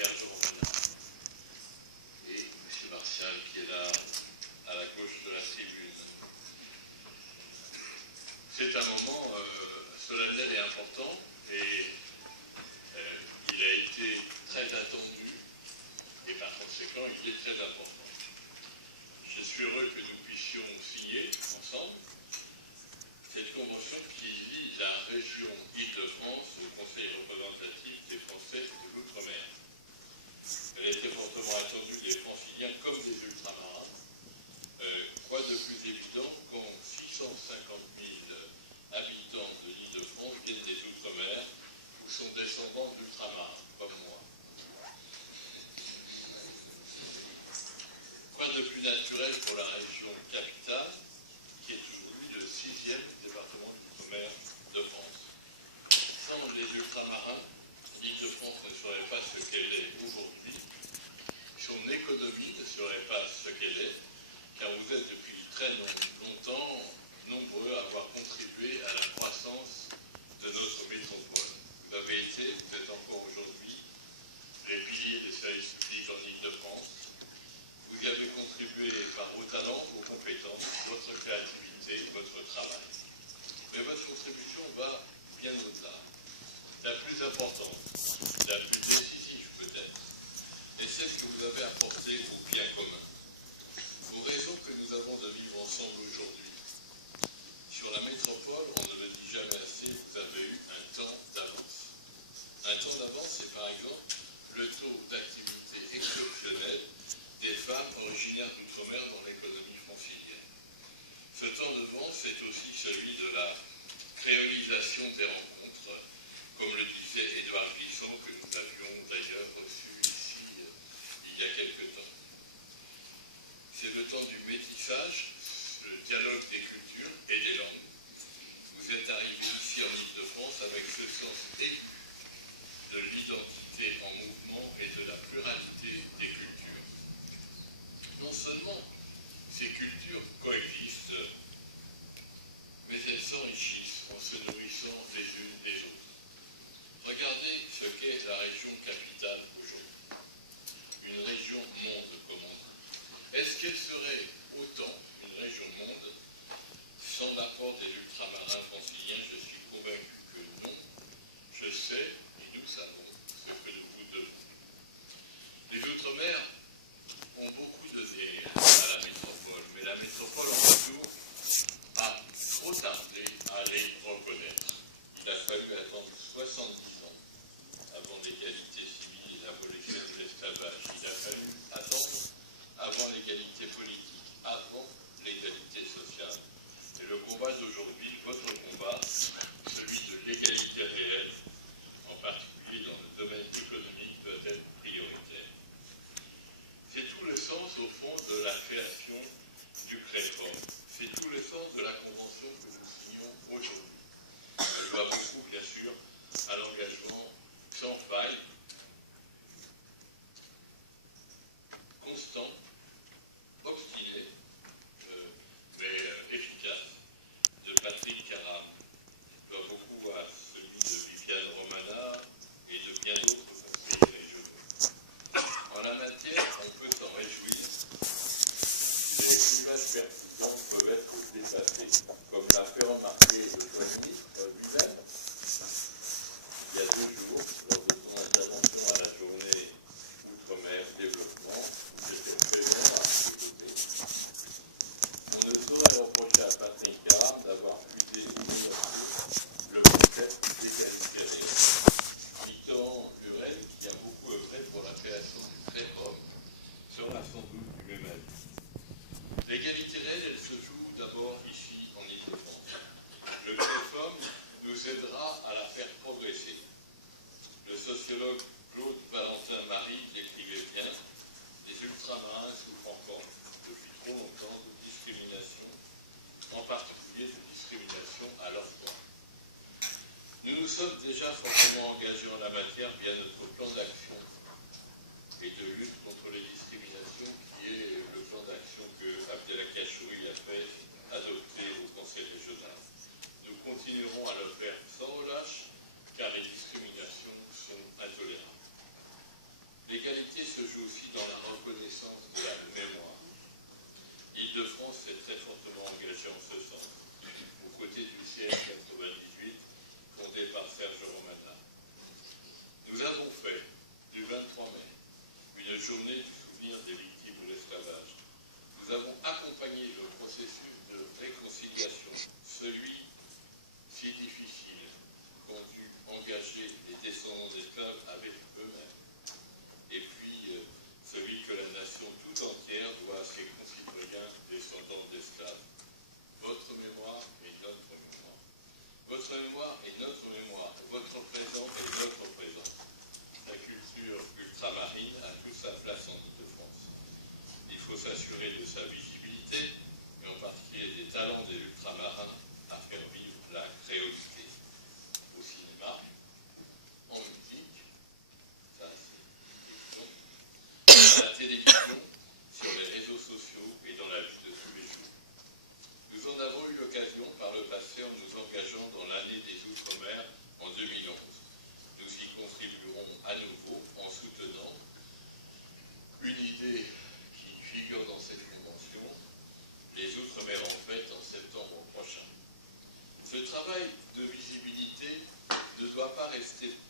Serge Romana et M. Martial qui est là à la gauche de la tribune. C'est un moment solennel et important et il a été très attendu et par conséquent il est très important. Je suis heureux que nous puissions signer ensemble cette convention qui lie la région Île-de-France au Conseil représentatif des Français de l'Outre-mer. Elle était fortement attendue des Franciliens comme des ultramarins. Quoi de plus évident quand 650 000 habitants de l'Île-de-France viennent des Outre-mer ou sont descendants d'ultramarins, comme moi. Quoi de plus naturel pour la région capitale, qui est aujourd'hui le 6e département d'outre-mer de France. Sans les ultramarins, l'Île-de-France ne serait pas ce qu'elle est aujourd'hui. Son économie ne serait pas ce qu'elle est, car vous êtes depuis très longtemps nombreux à avoir contribué à la croissance de notre métropole. Vous avez été, vous êtes encore aujourd'hui, les piliers des services publics en Île-de-France. Vous y avez contribué par vos talents, vos compétences, votre créativité, votre travail. Mais votre contribution va bien au-delà. La plus importante, la plus décisive peut-être, est celle que vous avez apportée au bien commun. Aux raisons que nous avons de vivre ensemble aujourd'hui. Sur la métropole, on ne le dit jamais assez, vous avez eu un temps d'avance. Un temps d'avance, c'est par exemple le taux d'activité exceptionnel des femmes originaires d'outre-mer dans l'économie francilienne. Ce temps d'avance, c'est aussi celui de la créolisation des rencontres, comme le disait Édouard Glissant, que nous avions d'ailleurs reçu ici il y a quelque temps. C'est le temps du métissage, le dialogue des cultures et des langues. Vous êtes arrivé ici en Île-de-France avec ce sens aigu de l'identité en mouvement et de la pluralité des cultures. Non seulement ces cultures coexistent, mais elles s'enrichissent en se nourrissant les unes des autres. Regardez ce qu'est la région capitale aujourd'hui. Une région monde, comme on dit. Est-ce qu'elle serait autant une région monde sans l'apport des ultramarins franciliens? Je suis convaincu que non. Je sais, et nous savons, ce que nous vous devons. Les Outre-mer ont beaucoup donné à la métropole, mais la métropole en retour a trop tardé à les reconnaître. Il a fallu attendre 70 ans avant l'égalité civile et l'abolition de l'esclavage. Il a fallu attendre avant l'égalité politique, avant l'égalité sociale. Et le combat d'aujourd'hui, votre combat, celui de l'égalité réelle, en particulier dans le domaine économique, doit être prioritaire. C'est tout le sens, au fond, de la création du CREFORM. C'est tout le sens de la convention que nous signons aujourd'hui. Elle doit beaucoup, bien sûr, à l'engagement sans faille, constant, obstiné, mais efficace, de Patrick Caram. Elle doit beaucoup à celui de Viviane Romana et de bien d'autres conseillers régionaux. En la matière, on peut s'en réjouir. Les clivages persistants peuvent être dépassés, comme l'a fait remarquer le Premier ministre lui-même il y a 2 jours, lors de son intervention à la journée Outre-mer Développement. J'étais présent à ses côtés. On ne saurait reprocher à Patrick Caram d'avoir pu définir le concept d'égalité, citant Burel, qui a beaucoup œuvré pour la création du CREFORM, sera sans doute du même avis. L'égalité réelle, elle se joue d'abord ici, en Île-de-France. Le CREFORM nous aidera à la faire progresser. Le sociologue Claude Valentin-Marie l'écrivait bien, les ultramarins souffrent encore depuis trop longtemps de discrimination, en particulier de discrimination à l'emploi. Nous nous sommes déjà fortement engagés en la matière via notre plan d'action et de lutte contre les discriminations, qui est le plan d'action que Abdelhak Achouri a fait adopter au Conseil régional. Nous continuerons à le faire sans relâche, car les discriminations sont intolérables.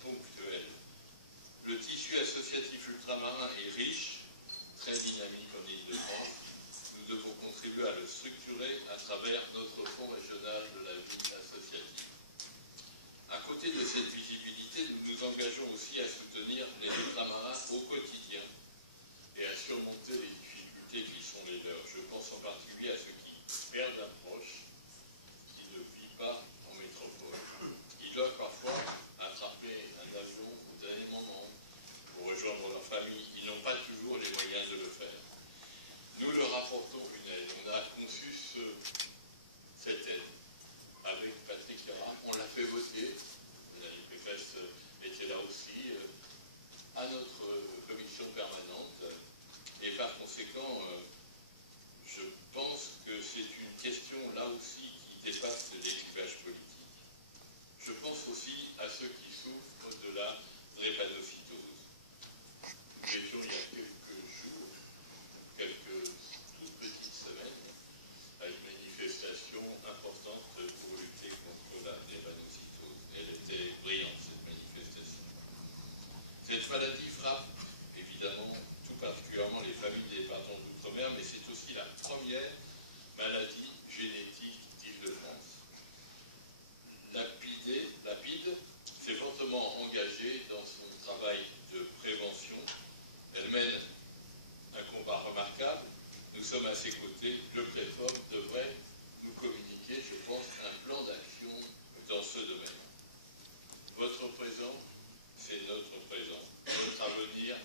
ponctuelle. Le tissu associatif ultramarin est riche, très dynamique en Île-de-France. Nous devons contribuer à le structurer à travers notre fonds régional de la vie associative. À côté de cette visibilité, nous nous engageons aussi à soutenir les ultramarins au quotidien et à surmonter les difficultés qui sont les leurs. Je pense en particulier à ceux qui perdent un proche, qui ne vit pas en métropole. Ils doivent parfois attraper un avion au dernier moment pour rejoindre leur famille. Ils n'ont pas toujours les moyens de le faire. Nous leur apportons une aide. On a conçu cette aide avec Patrick Carat. On l'a fait voter. Valérie Pécresse était là aussi à notre commission permanente. Et par conséquent, je pense que c'est une question là aussi qui dépasse les clivages politiques. Je pense aussi à ceux qui souffrent de la drépanocytose. Nous étions il y a quelques jours, quelques toutes petites semaines, à une manifestation importante pour lutter contre la drépanocytose. Elle était brillante, cette manifestation. Cette maladie frappe évidemment tout particulièrement les familles des départements d'outre-mer, mais c'est aussi la première maladie génétique d'Île-de-France. Lapide s'est fortement engagée dans son travail de prévention. Elle mène un combat remarquable. Nous sommes à ses côtés. Le CREFOM devrait nous communiquer, je pense, un plan d'action dans ce domaine. Votre présent, c'est notre présent. Notre avenir,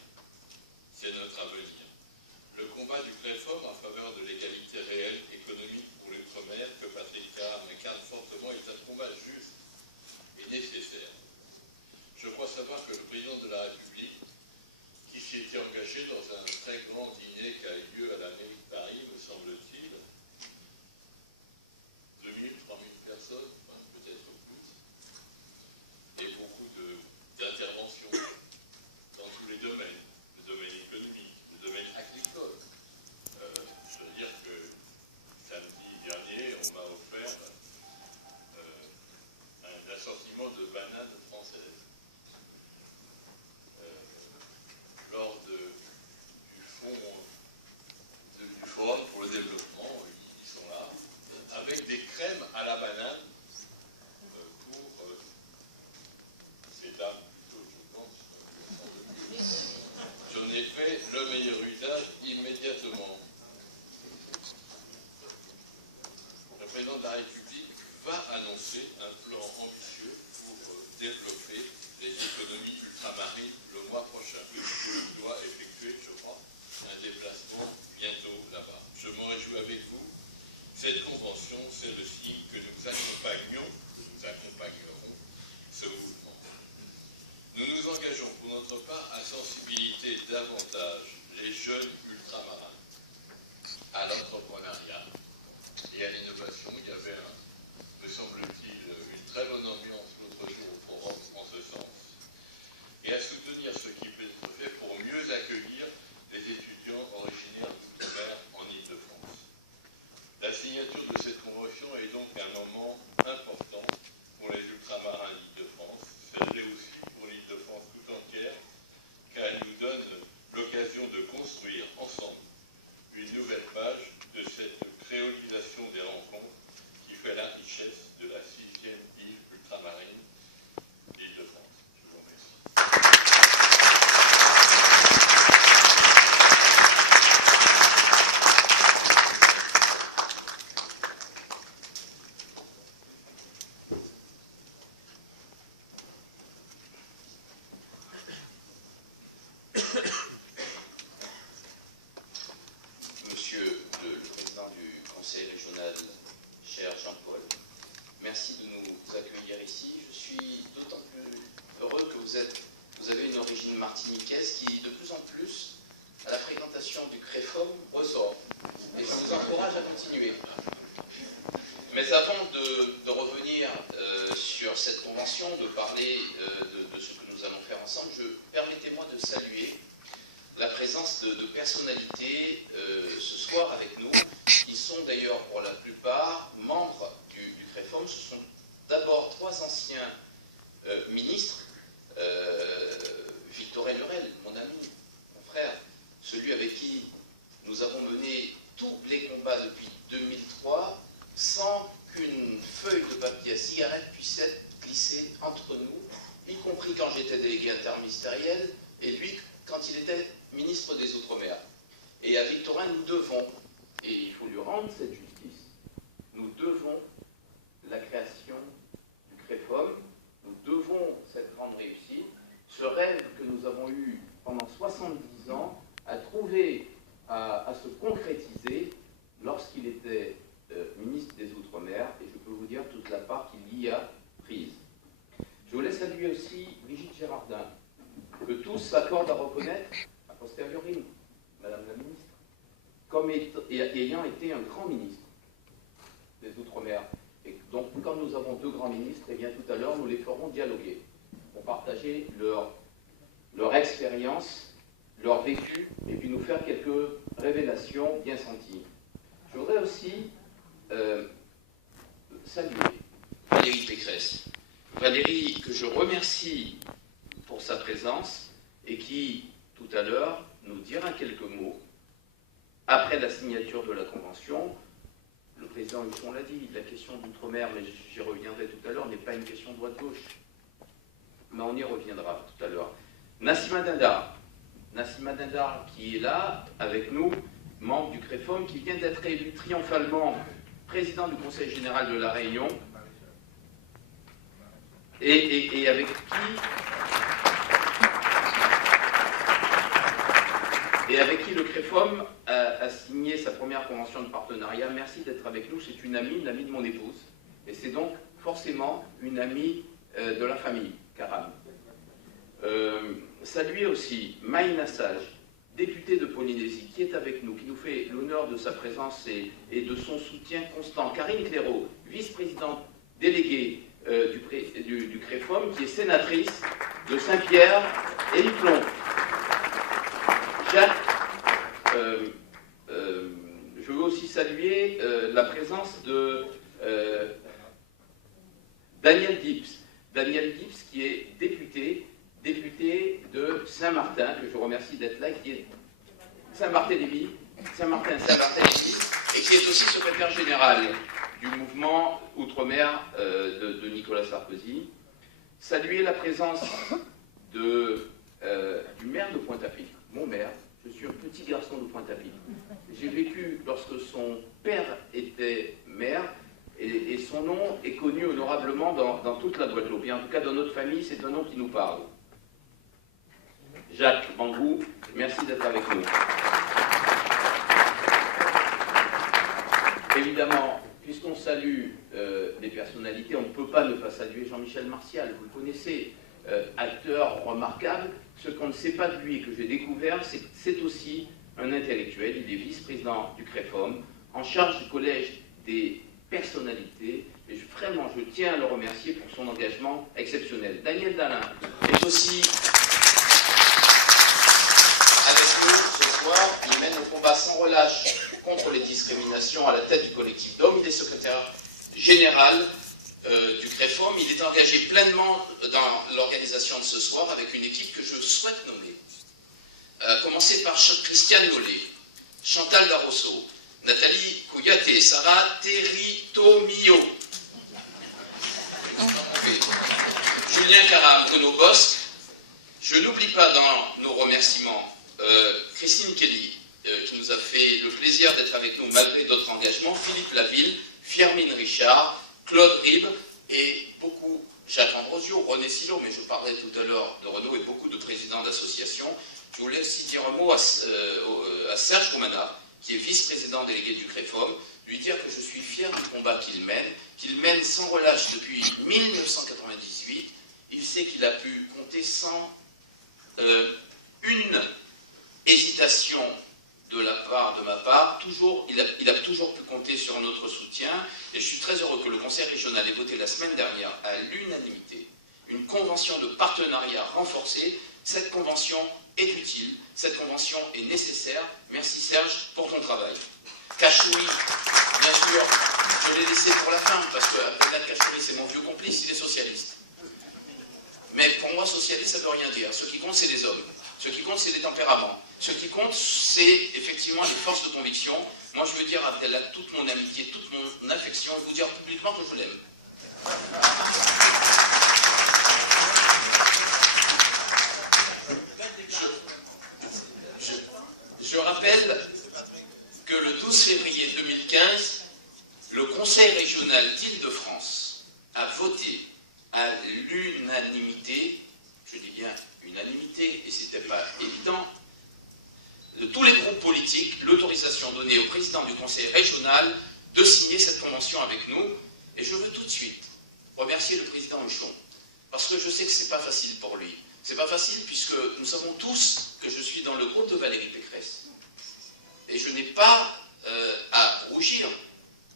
c'est notre avenir. Le combat du CREFOM en faveur de l'égalité réelle économique pour l'outre-mer que Patrick Carat incarne fortement est un combat juste et nécessaire. Je crois savoir que le président de la République, qui s'y était engagé dans un très grand dîner qui a eu lieu à la mairie de Paris, me semble-t-il, 2000, 3000 personnes, peut-être plus, et beaucoup d'interventions dans tous les domaines, le domaine économique, le domaine agricole. Je veux dire que samedi dernier, on m'a offert un assortiment de bananes françaises. Lors du Forum pour le développement, ils sont là, avec des crèmes à la banane pour ces dames, je pense. J'en ai fait le meilleur usage immédiatement. Le président de la République va annoncer un plan ambitieux pour développer les économies ultramarines le mois prochain. Il doit effectuer, je crois, un déplacement bientôt là-bas. Je m'en réjouis avec vous. Cette convention, c'est le signe que nous accompagnerons ce mouvement. Nous nous engageons pour notre part à sensibiliser davantage les jeunes ultramarins à l'entrepreneuriat et à l'innovation. Il y avait, me semble-t-il, une très bonne ambiance l'autre jour au forum en ce sens, et à soutenir ce qui peut être fait pour mieux accueillir les étudiants originaires d'outre-mer en Île-de-France. La signature de cette convention est donc un moment important pour les ultramarins d'Île-de-France. C'est vrai aussi pour l'Île-de-France tout entière, car elle nous donne l'occasion de construire ensemble une nouvelle page de cette créolisation des rencontres qui fait la richesse de la 6e île ultramarine d'Île-de-France. Je vous remercie. Monsieur le président du Conseil régional, cher Jean-Paul, merci de nous accueillir ici. Je suis d'autant plus heureux que vous avez une origine martiniquaise qui, de plus en plus, à la fréquentation du CREFOM, ressort. Et je vous encourage à continuer. Mais avant de revenir sur cette convention, de parler de ce que nous allons faire ensemble, permettez-moi de saluer la présence de personnalités ce soir avec nous, qui sont d'ailleurs pour la plupart membres du CREFOM. Ce sont d'abord 3 anciens ministres délégué interministériel, et lui quand il était ministre des Outre-mer. Et à Victorin, nous devons, et il faut lui rendre cette justice, nous devons la création du CREFOM, nous devons cette grande réussite, ce rêve que nous avons eu pendant 70 ans à trouver, à se concrétiser lorsqu'il était ministre des Outre-mer, et je peux vous dire toute la part qu'il y a prise. Je voulais saluer aussi Brigitte Gérardin, que tous s'accordent à reconnaître, a posteriori, Madame la ministre, comme ayant été un grand ministre des Outre-mer. Et donc, quand nous avons deux grands ministres, et bien tout à l'heure, nous les ferons dialoguer pour partager leur expérience, leur vécu, et puis nous faire quelques révélations bien senties. Je voudrais aussi saluer Valérie Pécresse. Valérie, que je remercie pour sa présence et qui, tout à l'heure, nous dira quelques mots après la signature de la Convention. Le président Huchon l'a dit, la question d'outre-mer, mais j'y reviendrai tout à l'heure, n'est pas une question droite-gauche. Mais on y reviendra tout à l'heure. Nassima Dindar qui est là, avec nous, membre du CREFOM, qui vient d'être élu triomphalement président du Conseil général de la Réunion, et avec qui le CREFOM a signé sa première convention de partenariat. Merci d'être avec nous, c'est une amie de mon épouse, et c'est donc forcément une amie de la famille Karam. Saluer aussi Maïna Sage, députée de Polynésie, qui est avec nous, qui nous fait l'honneur de sa présence et de son soutien constant. Karine Clairaut, vice-présidente déléguée du CREFOM, qui est sénatrice de Saint-Pierre et Miquelon. Jacques, je veux aussi saluer la présence de Daniel Dips. Daniel Dips, qui est député de Saint-Martin, que je remercie d'être là, qui est Saint-Barthélemy, et qui est aussi secrétaire général du mouvement Outre-mer de Nicolas Sarkozy. Saluer la présence du maire de Pointe-à-Pitre, mon maire. Je suis un petit garçon de Pointe-à-Pitre. J'ai vécu lorsque son père était maire, et son nom est connu honorablement dans toute la Guadeloupe. Et en tout cas, dans notre famille, c'est un nom qui nous parle. Jacques Bangou, merci d'être avec nous. Évidemment, puisqu'on salue des personnalités, on ne peut pas ne pas saluer Jean-Michel Martial. Vous le connaissez, acteur remarquable. Ce qu'on ne sait pas de lui et que j'ai découvert, c'est que c'est aussi un intellectuel. Il est vice-président du CREFOM, en charge du collège des personnalités. Et vraiment, je tiens à le remercier pour son engagement exceptionnel. Daniel Dalin est aussi avec nous ce soir. Il mène le combat sans relâche contre les discriminations à la tête du collectif d'hommes. Il est secrétaire général du CREFOM. Il est engagé pleinement dans l'organisation de ce soir avec une équipe que je souhaite nommer. À commencer par Christiane Nollet, Chantal Darosso, Nathalie Kouyaté, Sarah Territomio, Julien Caram, Renaud Bosque. Je n'oublie pas dans nos remerciements Christine Kelly, qui nous a fait le plaisir d'être avec nous malgré d'autres engagements, Philippe Laville, Firmine Richard, Claude Ribes et beaucoup, Jacques Ambrosio, René Silo, mais je parlais tout à l'heure de Renaud, et beaucoup de présidents d'associations. Je voulais aussi dire un mot à Serge Roumana, qui est vice-président délégué du CREFOM, lui dire que je suis fier du combat qu'il mène sans relâche depuis 1998. Il sait qu'il a pu compter sans une hésitation de ma part. Il a toujours pu compter sur notre soutien, et je suis très heureux que le Conseil régional ait voté la semaine dernière à l'unanimité une convention de partenariat renforcée. Cette convention est utile, cette convention est nécessaire. Merci Serge pour ton travail. Cachoui, bien sûr, je l'ai laissé pour la fin, parce que Abdelhad Cachoui, c'est mon vieux complice, il est socialiste. Mais pour moi, socialiste, ça ne veut rien dire. Ce qui compte, c'est les hommes. Ce qui compte, c'est les tempéraments. Ce qui compte, c'est effectivement les forces de conviction. Moi, je veux dire à Abdelhad toute mon amitié, toute mon affection, et vous dire publiquement que je l'aime. l'unanimité, et ce n'était pas évident, de tous les groupes politiques, l'autorisation donnée au président du conseil régional de signer cette convention avec nous. Et je veux tout de suite remercier le président Huchon, parce que je sais que ce n'est pas facile pour lui. C'est pas facile puisque nous savons tous que je suis dans le groupe de Valérie Pécresse. Et je n'ai pas à rougir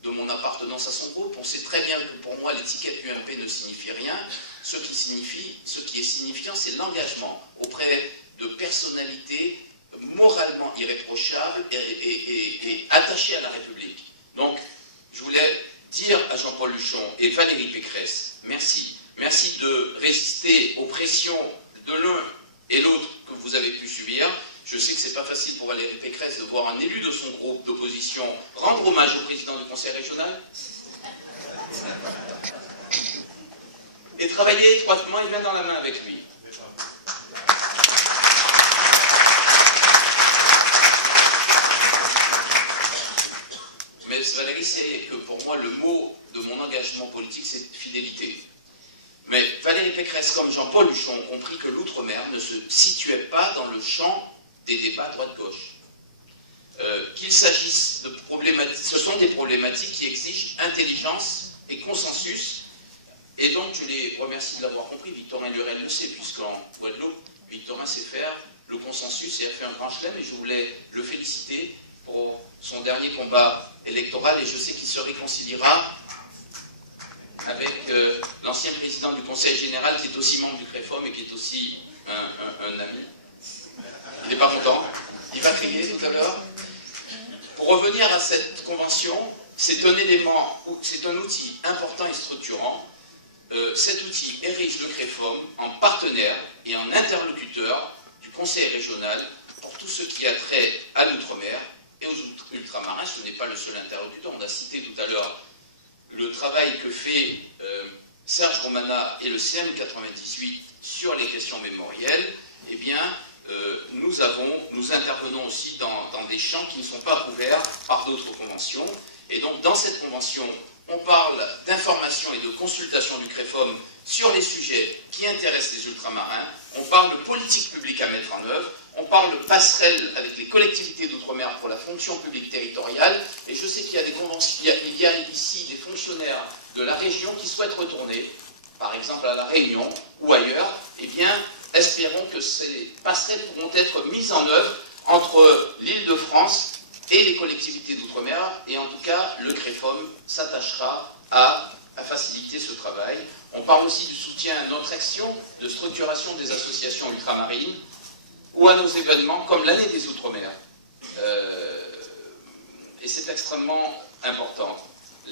de mon appartenance à son groupe. On sait très bien que pour moi l'étiquette UMP ne signifie rien. Ce qui est signifiant, c'est l'engagement auprès de personnalités moralement irréprochables et attachées à la République. Donc, je voulais dire à Jean-Paul Huchon et Valérie Pécresse, merci. Merci de résister aux pressions de l'un et l'autre que vous avez pu subir. Je sais que ce n'est pas facile pour Valérie Pécresse de voir un élu de son groupe d'opposition rendre hommage au président du conseil régional et travailler étroitement et main dans la main avec lui. Mais Valérie, c'est que pour moi, le mot de mon engagement politique, c'est fidélité. Mais Valérie Pécresse comme Jean-Paul Huchon ont compris que l'outre-mer ne se situait pas dans le champ des débats droite-gauche. Qu'il s'agisse de problématiques, ce sont des problématiques qui exigent intelligence et consensus. Et donc, je les remercie de l'avoir compris. Victorin Lurel le sait, puisqu'en Guadeloupe, Victorin sait faire le consensus et a fait un grand chelem. Et je voulais le féliciter pour son dernier combat électoral. Et je sais qu'il se réconciliera avec l'ancien président du Conseil général, qui est aussi membre du CREFOM et qui est aussi un ami. Il n'est pas content. Il va crier tout à l'heure. Pour revenir à cette convention, c'est un élément, c'est un outil important et structurant. Cet outil érige le CREFOM en partenaire et en interlocuteur du Conseil régional pour tout ce qui a trait à l'outre-mer et aux ultramarins. Ce n'est pas le seul interlocuteur. On a cité tout à l'heure le travail que fait Serge Romana et le CM98 sur les questions mémorielles. Eh bien, nous intervenons aussi dans des champs qui ne sont pas couverts par d'autres conventions. Et donc, dans cette convention, on parle d'information et de consultation du CREFOM sur les sujets qui intéressent les ultramarins. On parle de politique publique à mettre en œuvre. On parle de passerelle avec les collectivités d'outre-mer pour la fonction publique territoriale. Et je sais qu'il y a des conventions, il y a ici des fonctionnaires de la région qui souhaitent retourner, par exemple à La Réunion ou ailleurs. Eh bien, espérons que ces passerelles pourront être mises en œuvre entre l'Île-de-France et les collectivités d'outre-mer. Et en tout cas, le CREFOM s'attachera à faciliter ce travail. On parle aussi du soutien à notre action de structuration des associations ultramarines ou à nos événements comme l'année des Outre-mer. Et c'est extrêmement important.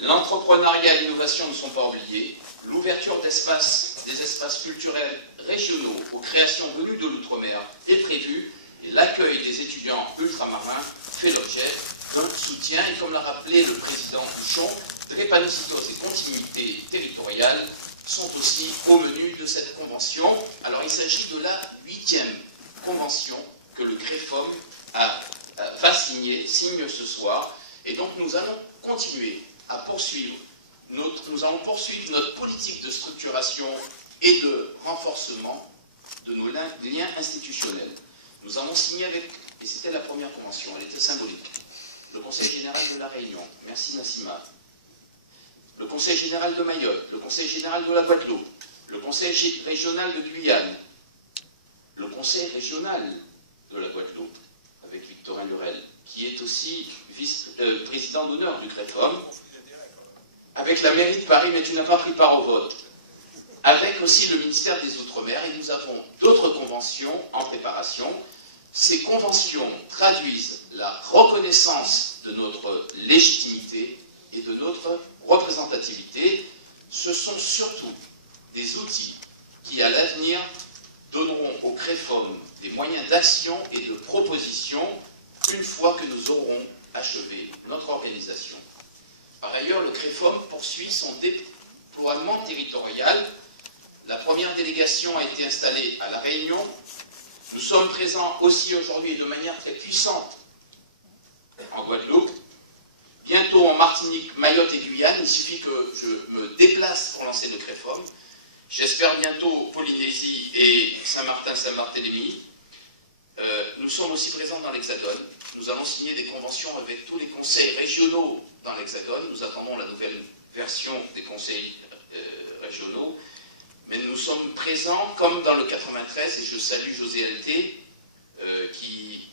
L'entrepreneuriat et l'innovation ne sont pas oubliés. L'ouverture des espaces culturels régionaux aux créations venues de l'outre-mer est prévue et l'accueil des étudiants ultramarins fait l'objet d'un soutien. Et comme l'a rappelé le président Huchon, drépanocytose et continuité territoriale sont aussi au menu de cette convention. Alors il s'agit de la 8e convention que le CREFOM signe ce soir. Et donc nous allons continuer à poursuivre notre politique de structuration et de renforcement de nos liens institutionnels. Nous avons signé avec, et c'était la première convention, elle était symbolique, le Conseil général de La Réunion, merci Nassima, le Conseil général de Mayotte, le Conseil général de la Guadeloupe, le Conseil régional de Guyane, le Conseil régional de la Guadeloupe, avec Victorin Lurel, qui est aussi vice-président d'honneur du CREFOM, avec la mairie de Paris, mais tu n'as pas pris part au vote, avec aussi le ministère des Outre-mer, et nous avons d'autres conventions en préparation. Ces conventions traduisent la reconnaissance de notre légitimité et de notre représentativité. Ce sont surtout des outils qui, à l'avenir, donneront au CREFOM des moyens d'action et de proposition une fois que nous aurons achevé notre organisation. Par ailleurs, le CREFOM poursuit son déploiement territorial. La première délégation a été installée à La Réunion. Nous sommes présents aussi aujourd'hui et de manière très puissante en Guadeloupe. Bientôt en Martinique, Mayotte et Guyane. Il suffit que je me déplace pour lancer le CREFOM. j'espère bientôt Polynésie et Saint-Martin, Saint-Barthélemy. Nous sommes aussi présents dans l'Hexagone. Nous allons signer des conventions avec tous les conseils régionaux dans l'Hexagone. Nous attendons la nouvelle version des conseils régionaux. Mais nous sommes présents, comme dans le 93, et je salue José Alté,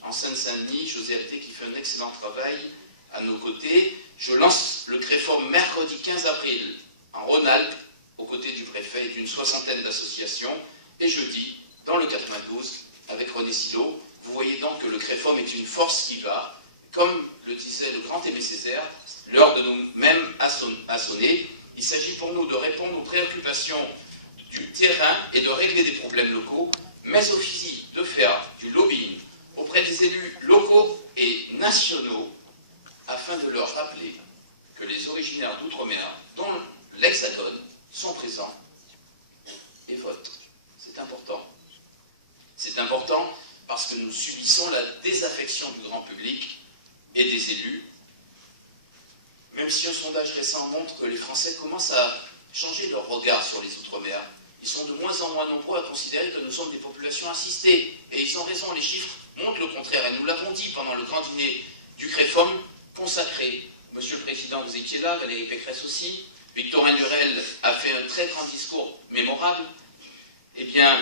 en Seine-Saint-Denis, José Alté qui fait un excellent travail à nos côtés. Je lance le CREFOM mercredi 15 avril en Rhône-Alpes, aux côtés du préfet et d'une soixantaine d'associations, et jeudi, dans le 92, avec René Silo. Vous voyez donc que le CREFOM est une force qui va, comme le disait le grand Aimé Césaire, l'heure de nous-mêmes a sonné. Il s'agit pour nous de répondre aux préoccupations du terrain et de régler des problèmes locaux, mais aussi de faire du lobbying auprès des élus locaux et nationaux, afin de leur rappeler que les originaires d'outre-mer, dont l'Hexagone, sont présents et votent. C'est important. C'est important parce que nous subissons la désaffection du grand public et des élus, même si un sondage récent montre que les Français commencent à changer leur regard sur les Outre-mer. Ils sont de moins en moins nombreux à considérer que nous sommes des populations assistées. Et ils ont raison, les chiffres montrent le contraire. Et nous l'avons dit pendant le grand dîner du CREFOM consacré. Monsieur le Président, vous étiez là, Valérie Pécresse aussi. Victorin Lurel a fait un très grand discours mémorable. Eh bien,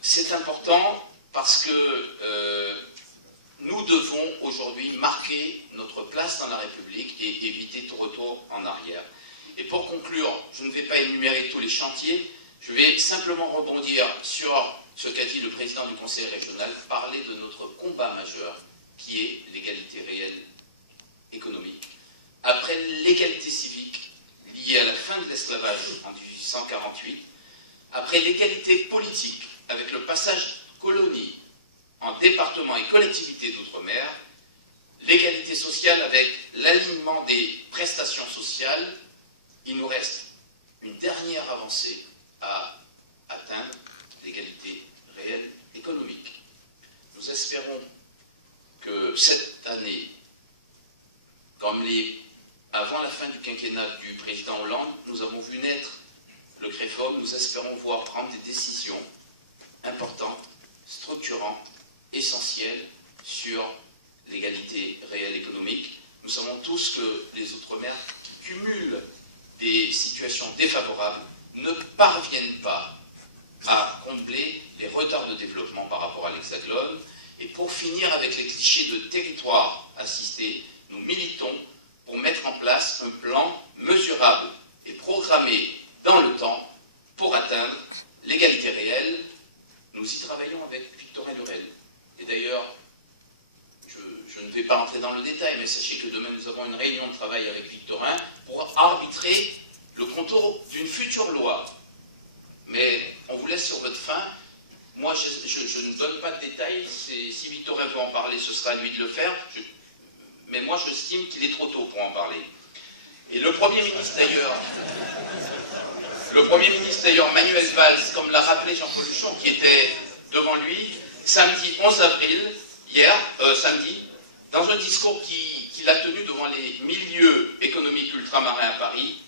c'est important parce que nous devons aujourd'hui marquer notre place dans la République et éviter tout retour en arrière. Et pour conclure, je ne vais pas énumérer tous les chantiers, je vais simplement rebondir sur ce qu'a dit le président du Conseil régional, parler de notre combat majeur, qui est l'égalité réelle économique. Après l'égalité civique, liée à la fin de l'esclavage en 1848, après l'égalité politique, avec le passage colonie en départements et collectivités d'outre-mer, l'égalité sociale avec l'alignement des prestations sociales, il nous reste une dernière avancée à atteindre, l'égalité réelle économique. Nous espérons que cette année, comme avant la fin du quinquennat du président Hollande, nous avons vu naître le CREFOM. Nous espérons voir prendre des décisions importantes, structurantes, essentielles sur l'égalité réelle économique. Nous savons tous que les Outre-mer qui cumulent des situations défavorables ne parviennent pas à combler les retards de développement par rapport à l'Hexagone. Et pour finir avec les clichés de territoire assisté, nous militons pour mettre en place un plan mesurable et programmé dans le temps pour atteindre l'égalité réelle. Nous y travaillons avec Victorin Lurel. Et d'ailleurs, je ne vais pas rentrer dans le détail, mais sachez que demain nous avons une réunion de travail avec Victorin pour arbitrer le contour d'une future loi. Mais on vous laisse sur votre faim. Moi, je ne donne pas de détails. Si Victorin veut en parler, ce sera à lui de le faire. Mais moi, j'estime qu'il est trop tôt pour en parler. Et le Premier ministre, d'ailleurs, Manuel Valls, comme l'a rappelé Jean-Paul Huchon, qui était devant lui, samedi 11 avril, samedi, dans un discours qu'il a tenu devant les milieux économiques ultramarins à Paris,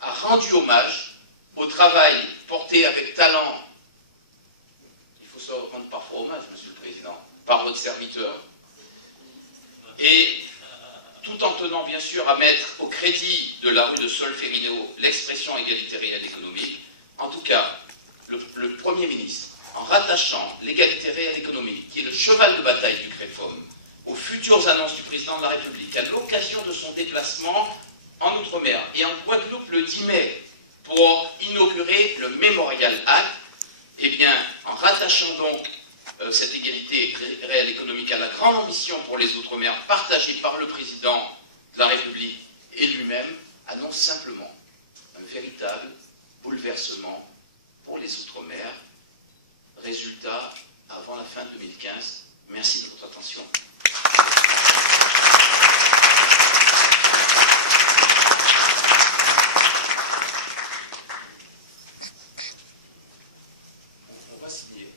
a rendu hommage au travail porté avec talent. Il faut se rendre parfois hommage, Monsieur le Président, par votre serviteur. Et tout en tenant bien sûr à mettre au crédit de la rue de Solferino l'expression égalité réelle économique, en tout cas, le Premier ministre, en rattachant l'égalité réelle économique, qui est le cheval de bataille du CREFOM, aux futures annonces du président de la République, à l'occasion de son déplacement en Outre-mer et en Guadeloupe le 10 mai, pour inaugurer le Memorial Act, eh bien, en rattachant donc cette égalité réelle économique à la grande ambition pour les Outre-mer partagée par le président de la République et lui-même, annonce simplement un véritable bouleversement pour les Outre-mer. Résultat, avant la fin 2015. Merci de votre attention. On va signer.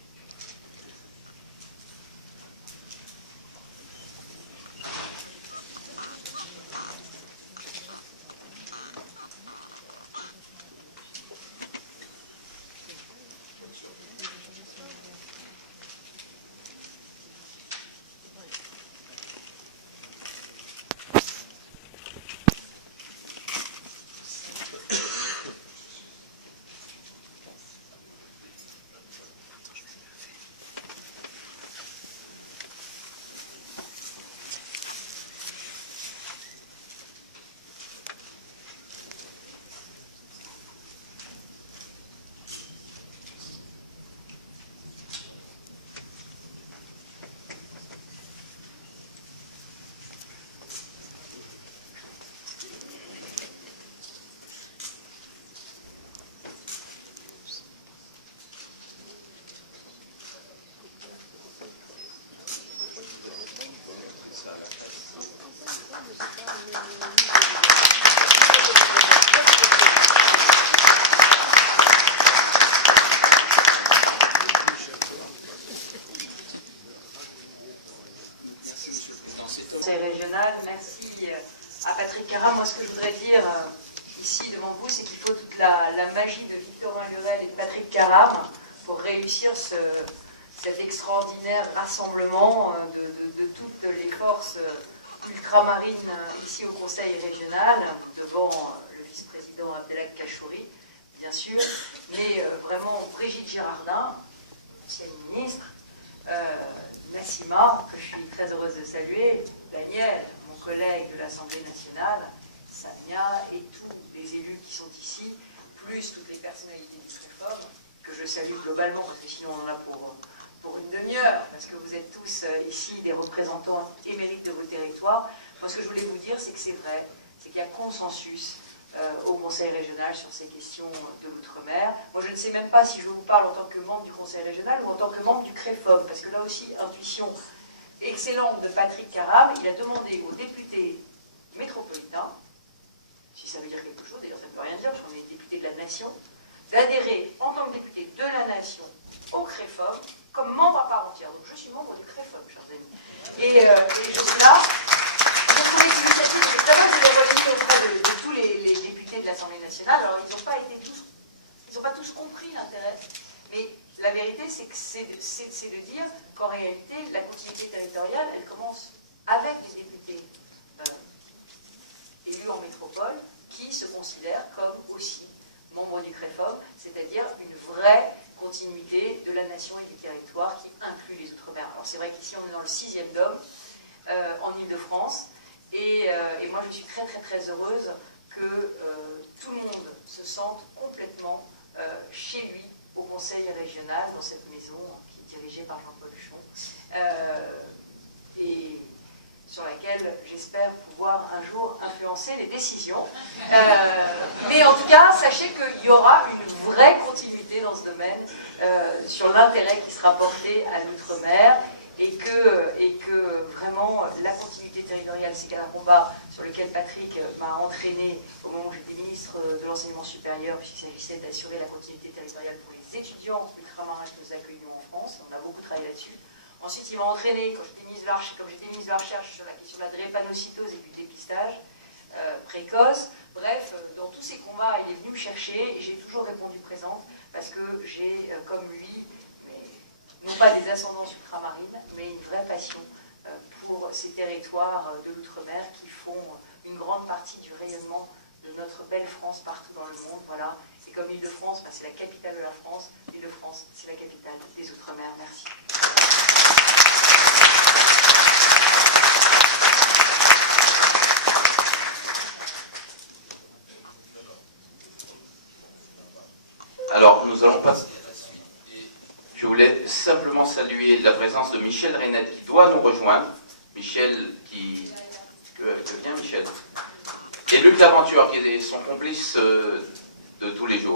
Conseil régional. Merci à Patrick Caram. Moi, ce que je voudrais dire ici devant vous, c'est qu'il faut toute la magie de Victorin Lurel et de Patrick Caram pour réussir cet extraordinaire rassemblement de toutes les forces ultramarines ici au Conseil régional, devant le vice-président Abdelhak Kachouri, bien sûr, mais vraiment Brigitte Girardin, ancienne ministre, Nassima, que je suis très heureuse de saluer, Daniel, mon collègue de l'Assemblée nationale, Samia et tous les élus qui sont ici, plus toutes les personnalités du Créfom, que je salue globalement, parce que sinon on en a pour une demi-heure, parce que vous êtes tous ici des représentants émérites de vos territoires. Moi, ce que je voulais vous dire, c'est que c'est vrai, c'est qu'il y a consensus au Conseil régional sur ces questions de l'outre-mer. Moi, je ne sais même pas si je vous parle en tant que membre du Conseil régional ou en tant que membre du Créfom, parce que là aussi, intuition excellente de Patrick Caram, il a demandé aux députés métropolitains, si ça veut dire quelque chose, d'ailleurs ça ne peut rien dire, parce qu'on est député de la nation, d'adhérer en tant que député de la nation au Créfom comme membre à part entière. Donc je suis membre du Créfom, chers amis. Et je suis là. Je trouvais que l'initiative était très bonne, je l'ai relayée auprès de tous les députés de l'Assemblée nationale. Alors ils n'ont pas tous compris l'intérêt, mais la vérité c'est de dire qu'en réalité la continuité territoriale, elle commence avec les députés élus en métropole qui se considèrent comme aussi membres du Créfom, c'est-à-dire une vraie continuité de la nation et des territoires qui inclut les Outre-mer. Alors c'est vrai qu'ici on est dans le 6e DOM en Ile-de-France et moi je suis très très très heureuse que tout le monde se sente complètement chez lui au Conseil régional, dans cette maison qui est dirigée par Jean-Paul Chon et sur laquelle j'espère pouvoir un jour influencer les décisions. Mais en tout cas, sachez qu'il y aura une vraie continuité dans ce domaine sur l'intérêt qui sera porté à l'outre-mer et que vraiment la continuité territoriale, c'est un combat sur lequel Patrick m'a entraîné au moment où j'étais ministre de l'Enseignement supérieur, puisqu'il s'agissait d'assurer la continuité territoriale pour les étudiants ultramarins que nous accueillons en France. On a beaucoup travaillé là-dessus. Ensuite, il m'a entraîné, comme j'étais ministre de la Recherche, sur la question de la drépanocytose et du dépistage précoce. Bref, dans tous ces combats, il est venu me chercher et j'ai toujours répondu présente parce que j'ai, comme lui, non pas des ascendances ultramarines, mais une vraie passion pour ces territoires de l'outre-mer qui font une grande partie du rayonnement de notre belle France partout dans le monde. Voilà. Et comme Île-de-France, c'est la capitale de la France, Île-de-France, c'est la capitale des Outre-mer. Merci. Alors, nous allons passer à la suite. Je voulais simplement saluer la présence de Michel Reynette qui doit nous rejoindre. Michel qui... Que vient Michel. Et Luc Laventure qui est son complice de tous les jours.